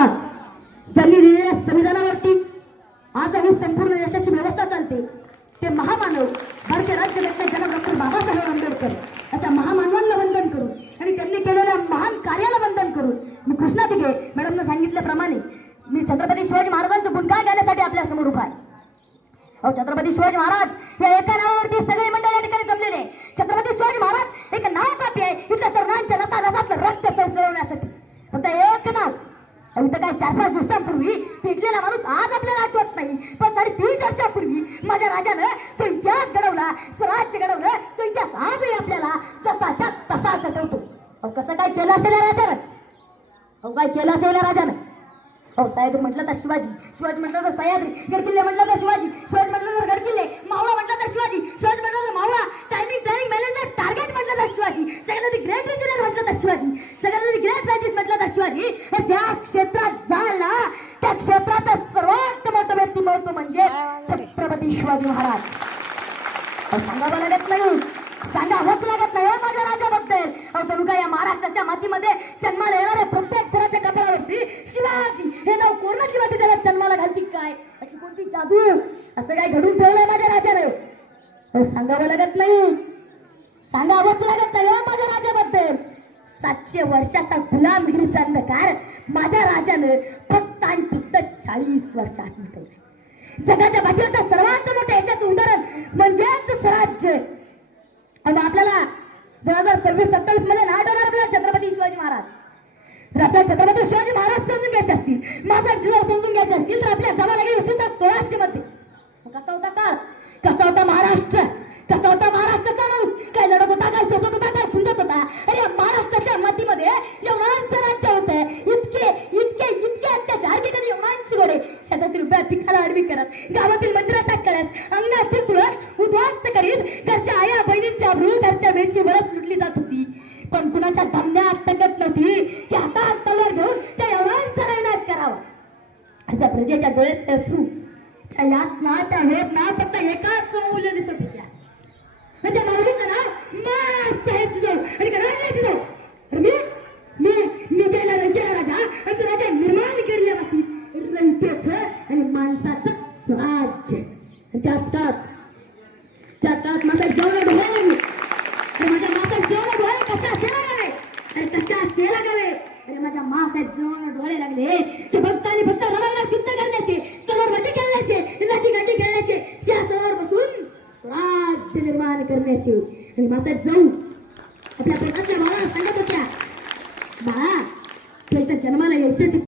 महाराज ज्यांनी दिलेल्या संविधानावरती आज ही संपूर्ण देशाची व्यवस्था चालते ते महामानव भारतीय राज्यघटनेचे जनक डॉक्टर बाबासाहेब आंबेडकर अशा महामानवांना वंदन करून आणि त्यांनी केलेल्या महान कार्याला वंदन करून मी कृष्णा दिघे मॅडमने सांगितल्याप्रमाणे मी छत्रपती शिवाजी महाराजांचं गुणगान गाण्यासाठी आपल्या समोर उभा आहे. अहो छत्रपती शिवाजी महाराज या एका नावावरती सगळे मंडळ या ठिकाणी जमलेले. छत्रपती शिवाजी महाराज एक नाव कापी आहे इथल्या तरुणांच्या नसानसातलं रक्त सळसळवण्यासाठी. फक्त एक नाव. इथं काय 4-5 दिवसांपूर्वी भेटलेला माणूस आज आपल्याला आठवत नाही, पण 3.5 वर्षापूर्वी माझ्या राजानं तो इतिहास घडवला, स्वराज्य घडवलं. तो इतिहास आजही आपल्याला जसाच्या तसाच आठवतो. अहो कसं काय केलं असेल या राजानं? अहो काय केलं असेल या राजानं? अहो सह्याद्री म्हटलं तर शिवाजी, शिवाजी म्हटलं तर सह्याद्री, गडकिल्ले म्हटलं तर शिवाजी, शिवाजी म्हटलं तर गडकिल्ले, मावळा म्हटलं तर शिवाजी, शिवाजी म्हटलं तर मावळा, टायमिंग प्लॅनिंग मॅनेजमेंट टार्गेट म्हटलं तर शिवाजी, सगळ्यात ग्रेट इंजिनियर म्हटलं तर शिवाजी, सगळ्यात ग्रेट सायंटिस्ट म्हटलं तर शिवाजी. ज्या क्षेत्रात जाल ना त्या क्षेत्राचं सर्वात मोठं व्यक्तिमत्व म्हणजे छत्रपती शिवाजी महाराज. सांगावं लागत नाही, सांगावंच लागत नाही माझ्या राजाबद्दल. अहो जणू काय या महाराष्ट्राच्या मातीमध्ये जन्माला येणाऱ्या प्रत्येक पुराच्या कपड्यावरती शिवाजी हे नाव कोणाची माती त्याला जन्माला घालती काय? अशी कोणती जादू असं काय घडून ठेवलंय माझ्या राजाने? अहो सांगावं लागत नाही, सांगावंच लागत नाही माझ्या राजाबद्दल. 700 वर्षाचा गुलामगिरीचा अंधकार माझ्या राजानं फक्त आणि फक्त 40 वर्षात मिटवले. जगाच्या पाठीवरचं सर्वात मोठं यशाचं उदाहरण म्हणजेच स्वराज्य. आणि आपल्याला 2026-27 मध्ये नाव ठेवणार आपल्याला छत्रपती शिवाजी महाराज. तर आपल्या छत्रपती शिवाजी महाराज समजून घ्यायचे असतील, माझा जिल्हा समजून घ्यायचे असतील तर आपल्या जमा लागेल 1600 मध्ये. कसा होता काळ, कसा होता महाराष्ट्र, कसा होता महाराष्ट्राचा माणूस, काय लढत होता, काय शोधत होता, काय झुंजत होता. अरे महाराष्ट्राच्या मातीमध्ये यवनांचं राज्य होतं. इतके इतके इतके अत्याचार की कधी यवनांचे घोडे शेतातील रुपया पिकाला आडवी करत, गावातील मंदिराचा कळस अंगातील तुळस उद्ध्वस्त करीत घरच्या आया बहिणींच्या अब्रू घरच्या वेशी बरच लुटली जात होती. पण कुणाच्या दमण्यात तकत नव्हती की हातात तलवार घेऊन त्या यवनांचा नायनाट करावा. आणि त्या प्रजेच्या डोळ्यात अश्रू, त्या यातना, त्या वेदना फक्त एकाच मूल्य दिसत होत्या. त्या माऊलीचं नाव माँसाहेब जिजाऊ आणि राजा जिजाऊ. मी मी मी केला राजा आणि तो राजा निर्माण केलेल्या मातीत रयतेचं आणि माणसाचं स्वराज्य. त्याच काळात माझा जेवढं डोळे आणि माझ्या माता जेवढं डोळे कशा असेला गावे आणि कशा असेला गावे. अरे माझ्या मासाहेब जेवढं डोळे लागले ते फक्त आणि फक्त रणांगणात युद्ध करण्याचे, तलवारबाजी खेळण्याचे, लाठीकाठी खेळण्याचे, सिंहासनावर बसून स्वराज्य निर्माण करण्याचे. आणि मासाहेब जाऊ आपल्या पोटातल्या